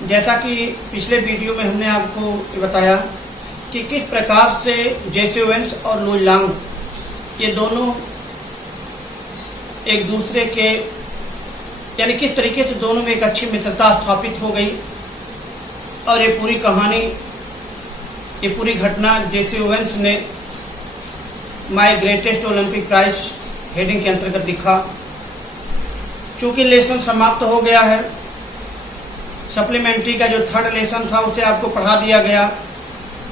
जैसा कि पिछले वीडियो में हमने आपको बताया कि किस प्रकार से जेसी ओवेंस और लुई लांग ये दोनों एक दूसरे के यानी किस तरीके से दोनों में एक अच्छी मित्रता स्थापित हो गई। और ये पूरी कहानी, ये पूरी घटना जेसी ओवेंस ने my greatest Olympic prize heading के अंतर्गत लिखा। चूँकि लेसन समाप्त हो गया है, सप्लीमेंट्री का जो थर्ड लेसन था उसे आपको पढ़ा दिया गया,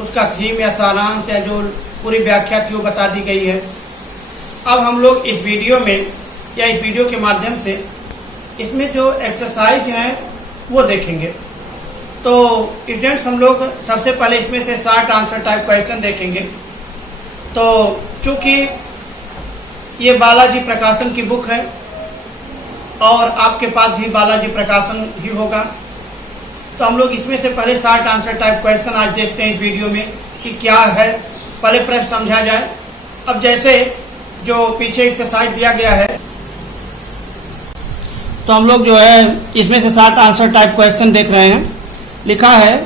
उसका थीम या सारांश या जो पूरी व्याख्या थी वो बता दी गई है। अब हम लोग इस वीडियो में या इस वीडियो के माध्यम से इसमें जो एक्सरसाइज हैं वो देखेंगे। तो स्टूडेंट्स, हम लोग सबसे पहले इसमें से शॉर्ट आंसर टाइप क्वेश्चन देखेंगे। तो चूँकि ये बालाजी प्रकाशन की बुक है और आपके पास भी बालाजी प्रकाशन ही होगा, तो हम लोग इसमें से पहले शॉर्ट आंसर टाइप क्वेश्चन आज देखते हैं इस वीडियो में कि क्या है। पहले प्रश्न समझा जाए। अब जैसे जो पीछे एक्सरसाइज दिया गया है, तो हम लोग जो है इसमें से शॉर्ट आंसर टाइप क्वेश्चन देख रहे हैं। लिखा है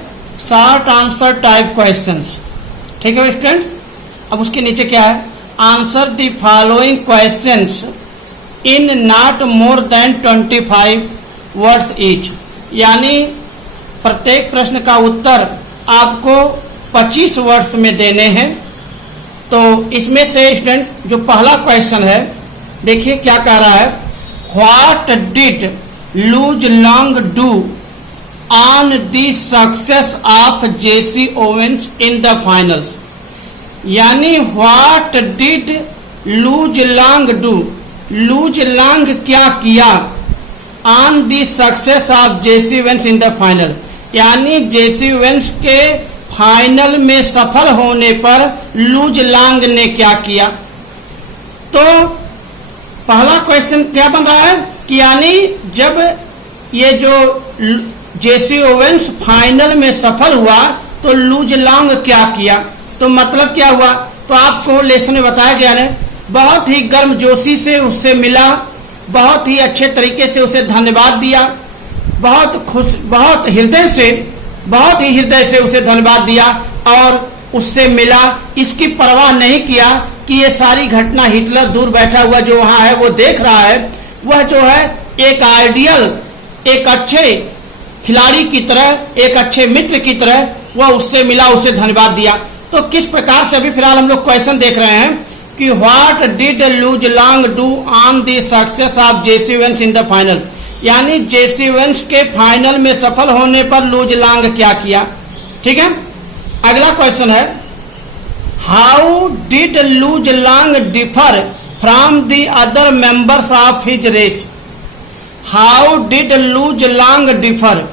शॉर्ट आंसर टाइप क्वेश्चंस, ठीक है स्टूडेंट्स। अब उसके नीचे क्या है, answer the following questions in not more than 25 words each, यानी प्रत्येक प्रश्न का उत्तर आपको 25 वर्ड्स में देने हैं। तो इसमें से स्टूडेंट जो पहला क्वेश्चन है, देखिए क्या कह रहा है, what did Louis Long do on the success of Jesse Owens in the finals, यानी what did Louis Long do, Louis Long क्या किया on the success of Jesse Owens in the final, यानी जेसी ओवेंस के final में सफल होने पर Louis लांग ने क्या किया। तो पहला क्वेश्चन क्या बन रहा है कि यानी जब ये जो जेसी ओवेंस फाइनल में सफल हुआ तो लुई लांग क्या किया। तो मतलब क्या हुआ, तो आपको लेसन में बताया गया है, बहुत ही गर्मजोशी से उससे मिला, बहुत ही अच्छे तरीके से उसे धन्यवाद दिया, बहुत ही हृदय से उसे धन्यवाद दिया और उससे मिला। इसकी परवाह नहीं किया कि ये सारी घटना हिटलर दूर बैठा हुआ जो वहां है वो देख रहा है। वह जो है एक आइडियल, एक अच्छे खिलाड़ी की तरह, एक अच्छे मित्र की तरह वह उससे मिला, उसे धन्यवाद दिया। तो किस प्रकार से अभी फिलहाल हम लोग क्वेश्चन देख रहे हैं कि what did Louis Long do on the success of Jesse Owens in the final, यानी जेसी ओवेंस के फाइनल में सफल होने पर लुई लांग क्या किया। ठीक है, अगला क्वेश्चन है, how did Louis Long differ from the other members of his race, how did Louis Long differ,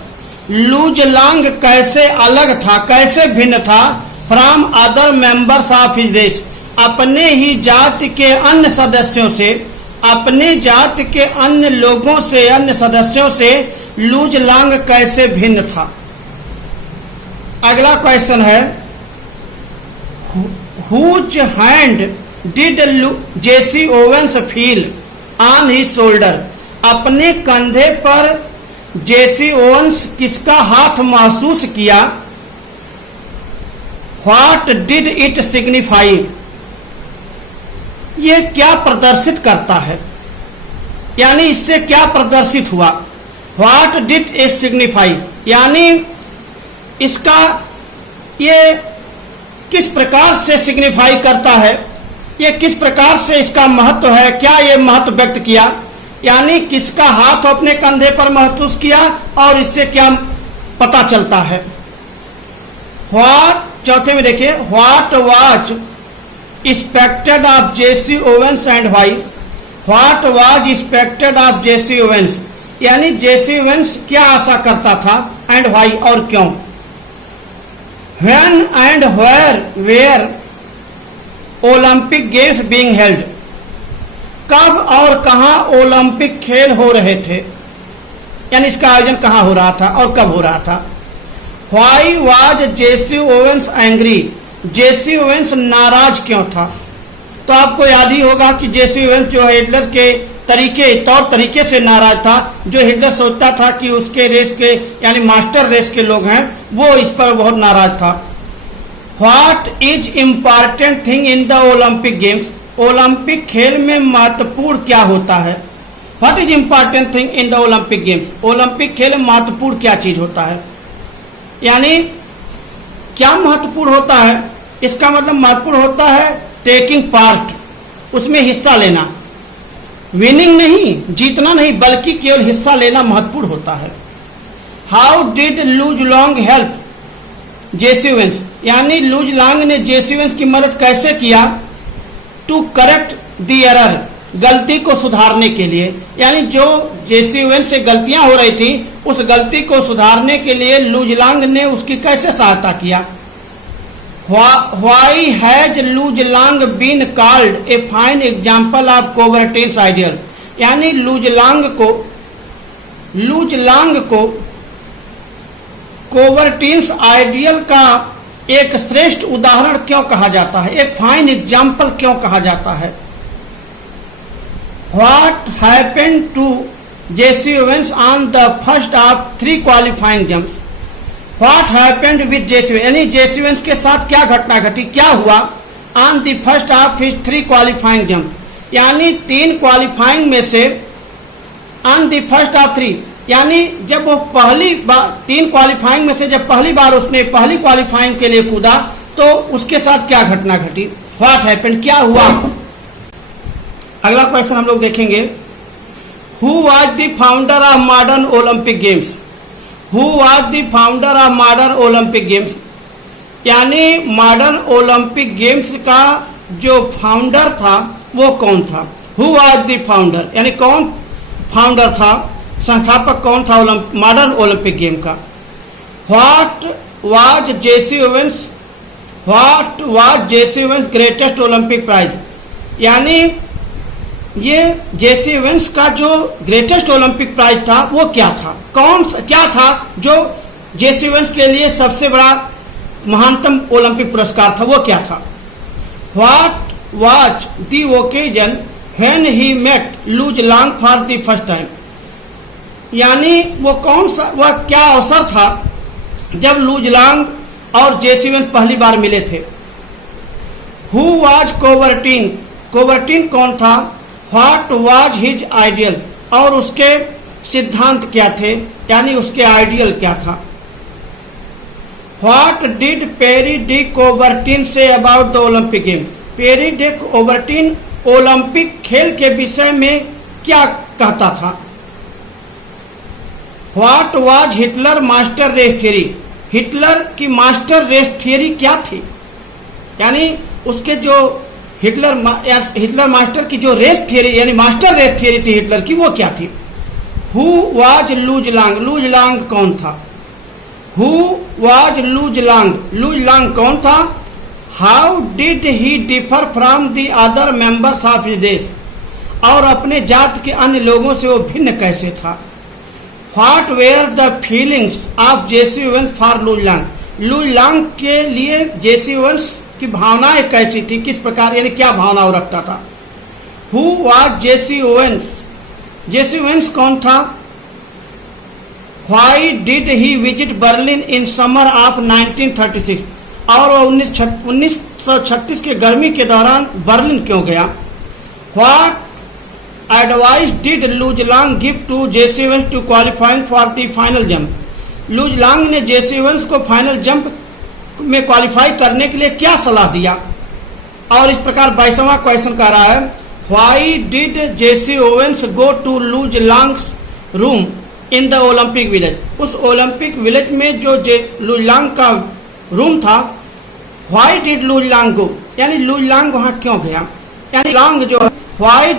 Louis Long कैसे अलग था, कैसे भिन्न था, from other members of his race, अपने ही जाति के अन्य सदस्यों से, अपने जाति के अन्य लोगों से, अन्य सदस्यों से लुई लांग कैसे भिन्न था। अगला क्वेश्चन है, whose hand did Jesse Owens feel on his shoulder, अपने कंधे पर जेसी ओवेंस किसका हाथ महसूस किया। व्हाट डिड इट सिग्निफाई, ये क्या प्रदर्शित करता है, यानी इससे क्या प्रदर्शित हुआ। व्हाट डिड इट सिग्निफाई, यानी इसका ये किस प्रकार से सिग्निफाई करता है, ये किस प्रकार से इसका महत्व है, क्या ये महत्व व्यक्त किया, यानी किसका हाथ अपने कंधे पर महसूस किया और इससे क्या पता चलता है। व्हाट, चौथे में देखिए, what was expected of Jesse Owens and why, what was expected of Jesse Owens, यानी जेसी ओवेंस क्या आशा करता था, एंड व्हाई और क्यों। When and where Olympic games being held, कब और कहां ओलंपिक खेल हो रहे थे, यानी इसका आयोजन कहां हो रहा था और कब हो रहा था। Why was Jesse Owens angry, Jesse Owens नाराज क्यों था। तो आपको याद ही होगा कि जेसी ओवेंस जो हिटलर के तौर तरीके से नाराज था, जो हिटलर सोचता था कि उसके रेस के यानी मास्टर रेस के लोग हैं, वो इस पर बहुत नाराज था। What is important thing in the Olympic games? Olympic खेल में महत्वपूर्ण क्या होता है? What is important thing in the Olympic games? Olympic खेल में महत्वपूर्ण क्या चीज होता है, यानी क्या महत्वपूर्ण होता है? इसका मतलब महत्वपूर्ण होता है टेकिंग पार्ट, उसमें हिस्सा लेना, विनिंग नहीं, जीतना नहीं, बल्कि केवल हिस्सा लेना महत्वपूर्ण होता है। How did Luz long help Jesse Owens? यानी लुज लॉन्ग ने जेसी ओवेंस की मदद कैसे किया? टू करेक्ट द एरर, गलती को सुधारने के लिए, यानी जो जेसी ओवेंस से गलतियां हो रही थी उस गलती को सुधारने के लिए लुज लॉन्ग ने उसकी कैसे सहायता किया? Why has Luz Long been called a fine example of Coubertin's ideal? यानी लुज लॉन्ग को कोवर्टिन्स आइडियल का एक श्रेष्ठ उदाहरण क्यों कहा जाता है, एक फाइन एग्जाम्पल क्यों कहा जाता है? What happened to Jesse Owens on the first of 3 qualifying jumps? What happened with Jesse Owens? यानी जेसी ओवेंस के साथ क्या घटना घटी, क्या हुआ? On the first of his 3 qualifying jumps, यानी 3 क्वालिफाइंग में से on the first of 3, यानी जब वो पहली बार 3 क्वालिफाइंग में से जब पहली बार उसने पहली क्वालिफाइंग के लिए कूदा तो उसके साथ क्या घटना घटी? व्हाट हैपेंड, क्या हुआ? अगला क्वेश्चन हम लोग देखेंगे, who was the founder of modern Olympic games? Who was the founder of modern Olympic games? यानी मॉडर्न ओलंपिक गेम्स का जो फाउंडर था वो कौन था? हु वाज द फाउंडर, यानी कौन फाउंडर था, संस्थापक कौन था मॉडर्न ओलंपिक गेम का? What was Jesse Owens greatest Olympic prize? यानी ये जेसी ओवेंस का जो ग्रेटेस्ट ओलंपिक प्राइज था वो क्या था, क्या था जो जेसी ओवेंस के लिए सबसे बड़ा महानतम ओलंपिक पुरस्कार था, वो क्या था? What was the occasion when he met Luz Long for the first time? यानी वह क्या अवसर था जब लुज लॉन्ग और जेसी ओवेंस पहली बार मिले थे? हु वाज कोवर्टिन कौन था? व्हाट वाज हिज आइडियल, और उसके सिद्धांत क्या थे, यानी उसके आइडियल क्या था? What did Pierre de Coubertin say about the Olympic game? Pierre de Coubertin Olympic खेल के विषय में क्या कहता था? What was Hitler master race theory? Hitler की मास्टर रेस थियरी क्या थी, यानी उसके जो हिटलर मास्टर की जो रेस थियरी यानी मास्टर रेस थियरी थी हिटलर की, वो क्या थी? हु वाज लुज लॉन्ग कौन था? हु वाज लुज लॉन्ग कौन था? How did he differ from the other members of his देश, और अपने जात के अन्य लोगों से वो भिन्न कैसे था? What were the feelings of Jesse Owens for Luz Long के लिए जेसी ओवेंस की भावनाएं कैसी थी, किस प्रकार, यानी क्या भावना वो रखता था? हु वाज जेसी ओवेंस कौन था? Why did he visit Berlin in summer of 1936, और 1936 के गर्मी के दौरान बर्लिन क्यों गया? What advice did Luz Long give to Jesse Owens to qualifying for the final jump? Luz Long ने जेसी ओवेंस को फाइनल जंप में क्वालिफाई करने के लिए क्या सलाह दिया? और इस प्रकार 22वां क्वेश्चन कह रहा है, why did Jesse Owens go to Luz Long's room in the Olympic village? उस ओलंपिक विलेज में जो लुज लॉन्ग का रूम था, why did Luz Long go, यानी लुज लॉन्ग वहां क्यों गया? यानी लॉन्ग जो है, why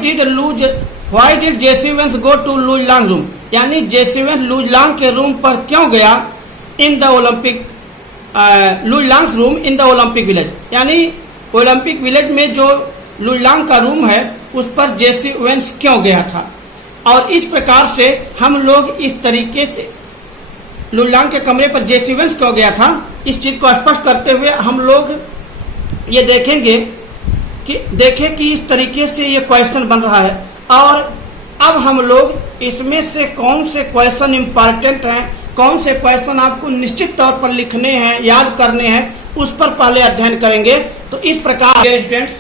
did Jesse Owens go to Luz Long room, यानी जेसी ओवेंस लुज लॉन्ग के रूम पर क्यों गया? In the Olympic Luz Long room in the Olympic village, यानी ओलंपिक विलेज में जो लुज लॉन्ग का रूम है उस पर जेसी ओवेंस क्यों गया था? और इस प्रकार से हम लोग इस तरीके से लुज लॉन्ग के कमरे पर जेसी ओवेंस क्यों गया था, इस चीज को स्पष्ट करते हुए हम लोग ये देखें कि इस तरीके से ये क्वेश्चन बन रहा है। और अब हम लोग इसमें से कौन से क्वेश्चन इंपॉर्टेंट हैं, कौन से क्वेश्चन आपको निश्चित तौर पर लिखने हैं, याद करने हैं, उस पर पहले अध्ययन करेंगे। तो इस प्रकार स्टूडेंट्स,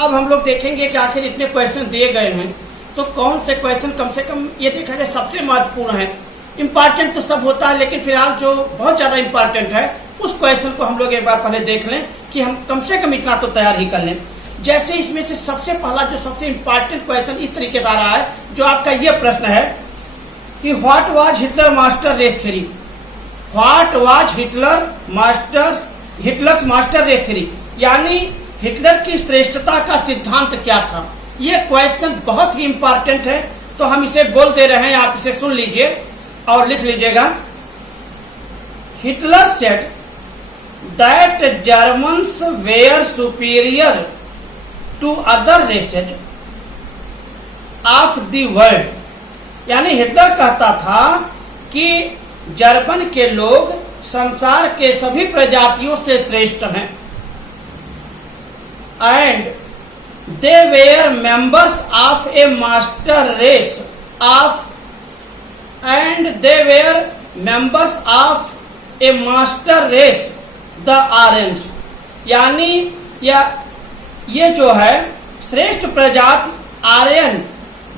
अब हम लोग देखेंगे कि आखिर इतने क्वेश्चन दिए गए हैं तो कौन से क्वेश्चन कम से कम ये देखा जाए सबसे महत्वपूर्ण है। इंपॉर्टेंट तो सब होता है, लेकिन फिलहाल जो बहुत ज्यादा इंपॉर्टेंट है उस क्वेश्चन को हम लोग एक बार पहले देख लें कि हम कम से कम इतना तो तैयार ही कर लें। जैसे इसमें से सबसे पहला जो सबसे इंपॉर्टेंट क्वेश्चन इस तरीके से आ रहा है, जो आपका ये प्रश्न है कि what was Hitler master race theory, what was Hitler's master race theory, यानी हिटलर की श्रेष्ठता का सिद्धांत क्या था। ये क्वेश्चन बहुत ही इंपॉर्टेंट है, तो हम इसे बोल दे रहे हैं, आप इसे सुन लीजिए और लिख लीजिएगा। Hitler said that Germans were superior to other races of the world, यानी हिटलर कहता था कि जर्मन के लोग संसार के सभी प्रजातियों से श्रेष्ठ हैं। And they were members of a master race of a master race the Aryans, यानी ये जो है श्रेष्ठ प्रजाति आर्यन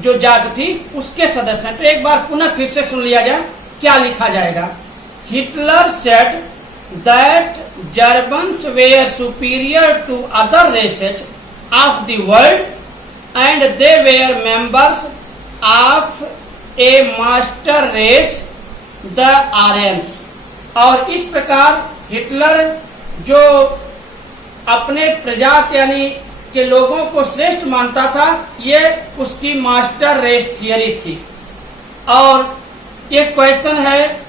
जो जाति थी उसके सदस्य हैं। तो एक बार पुनः फिर से सुन लिया जाए क्या लिखा जाएगा। Hitler said that Germans were superior to other races of the world and they were members of a master race the Aryans. और इस प्रकार हिटलर जो अपने प्रजाति यानी के लोगों को श्रेष्ठ मानता था, ये उसकी मास्टर रेस थियरी थी। और ये क्वेश्चन है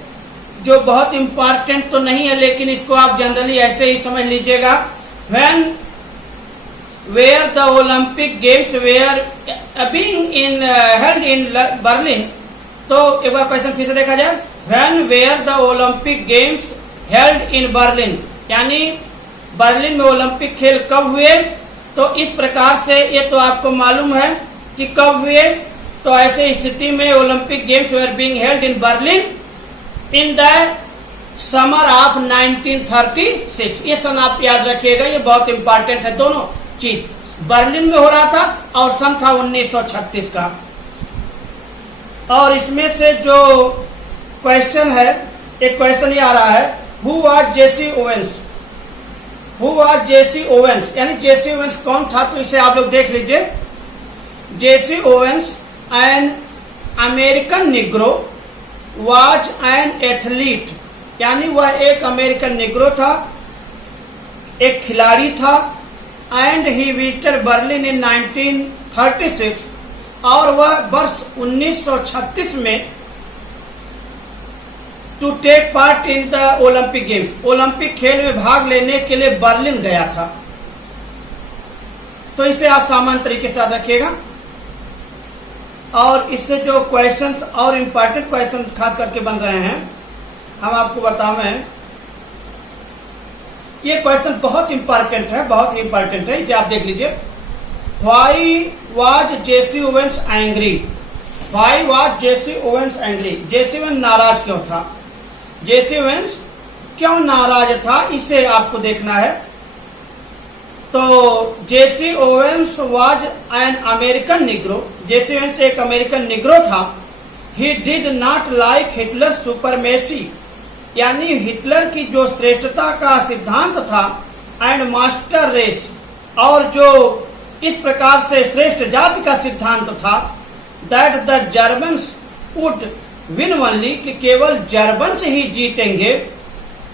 जो बहुत इंपॉर्टेंट तो नहीं है, लेकिन इसको आप जनरली ऐसे ही समझ लीजिएगा। When were the Olympic games were being held in Berlin, तो एक बार क्वेश्चन फिर से देखा जाए। When were the Olympic games held in Berlin, यानी बर्लिन में ओलंपिक खेल कब हुए। तो इस प्रकार से ये तो आपको मालूम है कि कब हुए। तो ऐसे स्थिति में Olympic games were being held in Berlin in the summer of 1936। ये सन आप याद रखिएगा, ये बहुत इंपॉर्टेंट है। दोनों चीज बर्लिन में हो रहा था और सन था 1936 का। और इसमें से जो क्वेश्चन है, एक क्वेश्चन ये आ रहा है, who was Jesse Owens, who was Jesse Owens, यानी जेसी ओवेंस कौन था। तो इसे आप लोग देख लीजिए। Jesse Owens an American Negro was an athlete, यानी वह एक अमेरिकन निग्रो था, एक खिलाड़ी था। And he visited Berlin in 1936, और वह वर्ष 1936 में to take part in the Olympic games, Olympic खेल में भाग लेने के लिए बर्लिन गया था। तो इसे आप सामान्य तरीके से याद रखिएगा। और इससे जो क्वेश्चंस और इंपॉर्टेंट क्वेश्चन खास करके बन रहे हैं, हम आपको बताएं। ये क्वेश्चन बहुत इंपॉर्टेंट है, बहुत ही इंपॉर्टेंट है, इसे आप देख लीजिए। Why was Jesse Owens angry, why was Jesse Owens angry, Jesse Owens नाराज क्यों था, जेसी ओवेंस क्यों नाराज था, इसे आपको देखना है। तो जेसी Owens was an American Negro, Jesse Owens एक अमेरिकन निग्रो था। ही did not like Hitler supremacy, यानी हिटलर की जो श्रेष्ठता का सिद्धांत था, एंड मास्टर रेस, और जो इस प्रकार से श्रेष्ठ जाति का सिद्धांत था, that the Germans would win only, कि केवल जर्मन से ही जीतेंगे।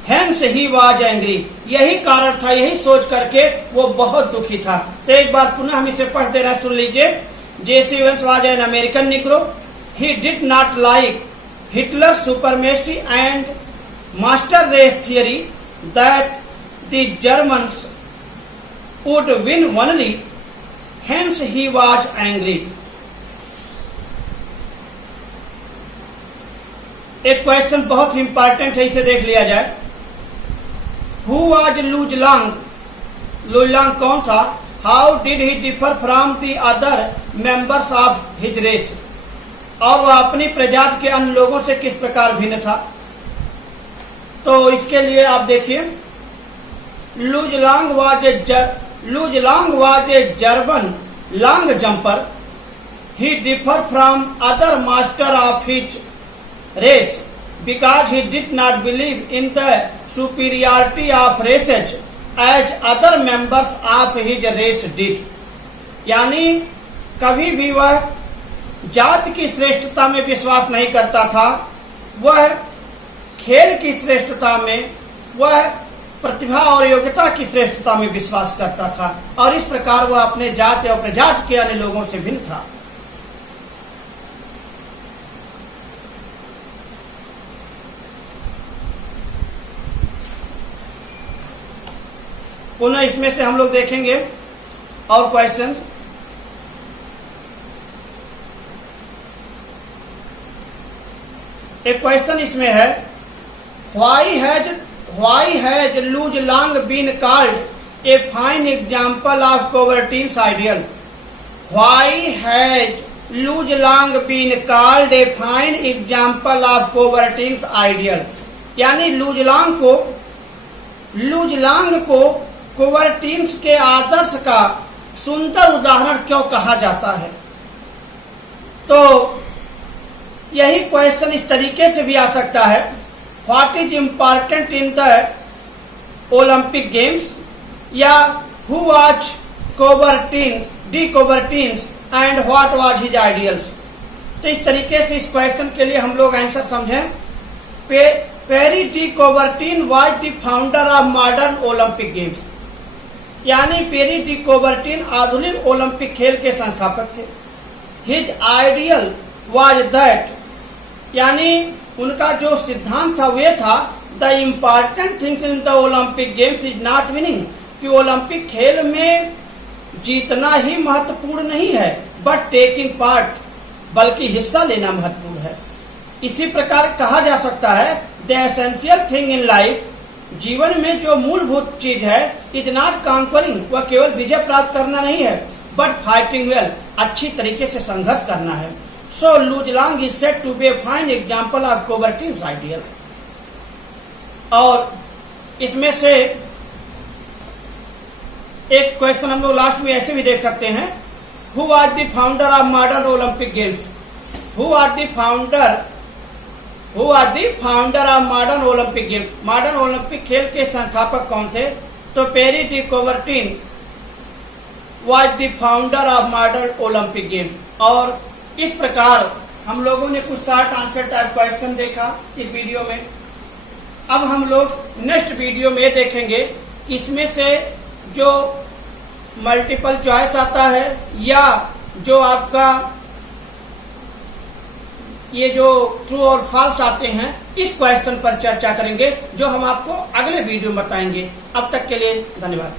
हेंस ही वाज एंग्री, यही कारण था, यही सोच करके वो बहुत दुखी था। तो एक बार पुनः हम इसे पढ़ दे रहे हैं, सुन लीजिए। Jesse Owens was an American negro, he did not like Hitler supremacy and master race theory, that the Germans would win only, hence he was angry. एक क्वेश्चन बहुत ही इंपॉर्टेंट है, इसे देख लिया जाए। हु वाज लू जलांग, लू जलांग कौन था। How did he differ from the other members of his race, और वह अपनी प्रजाति के अन्य लोगों से किस प्रकार भिन्न था। तो इसके लिए आप देखिए, Luz Long was a German long jumper. He differ from other master of his race because he did not believe in the superiority of races as other members of his race did. यानी कभी भी वह जाति की श्रेष्ठता में विश्वास नहीं करता था, वह खेल की श्रेष्ठता में, वह प्रतिभा और योग्यता की श्रेष्ठता में विश्वास करता था, और इस प्रकार वह अपने जाति और प्रजाति के अन्य लोगों से भिन्न था। पुनः इसमें से हम लोग देखेंगे और क्वेश्चंस। एक क्वेश्चन इसमें है, why has Luzlang been called a fine example of Coubertin's ideal? Why has Luzlang been called a fine example of Coubertin's ideal? यानी लुजलांग को कोबर्टिन्स के आदर्श का सुंदर उदाहरण क्यों कहा जाता है। तो यही क्वेश्चन इस तरीके से भी आ सकता है, what is important in the Olympic games, या who was Coubertin's and what was his ideals. तो इस तरीके से इस क्वेश्चन के लिए हम लोग आंसर समझें। Pierre de Coubertin was the founder of modern Olympic games. यानी पेरी डी कोबर्टिन आधुनिक ओलंपिक खेल के संस्थापक थे। हिज आइडियल वाज दैट, यानी उनका जो सिद्धांत था वे था, the important thing in the Olympic games is not winning, कि ओलंपिक खेल में जीतना ही महत्वपूर्ण नहीं है, बट टेकिंग पार्ट, बल्कि हिस्सा लेना महत्वपूर्ण है। इसी प्रकार कहा जा सकता है, the essential thing in life, जीवन में जो मूलभूत चीज है, इज नॉट कॉन्करिंग, वह केवल विजय प्राप्त करना नहीं है, बट फाइटिंग वेल, अच्छी तरीके से संघर्ष करना है। So Luzlang is said to be a fine example of Coubertin's ideal। और इसमें से एक क्वेश्चन हम लोग लास्ट में ऐसे भी देख सकते हैं, Who was the founder of modern Olympic games? Who was the founder of modern Olympic games? Modern Olympic खेल के संस्थापक कौन थे? तो Pierre de Coubertin was the founder of modern Olympic games। और इस प्रकार हम लोगों ने कुछ शॉर्ट आंसर टाइप क्वेश्चन देखा इस वीडियो में। अब हम लोग नेक्स्ट वीडियो में देखेंगे कि इसमें से जो मल्टीपल चॉइस आता है या जो आपका ये जो ट्रू और फॉल्स आते हैं, इस क्वेश्चन पर चर्चा करेंगे, जो हम आपको अगले वीडियो में बताएंगे। अब तक के लिए धन्यवाद।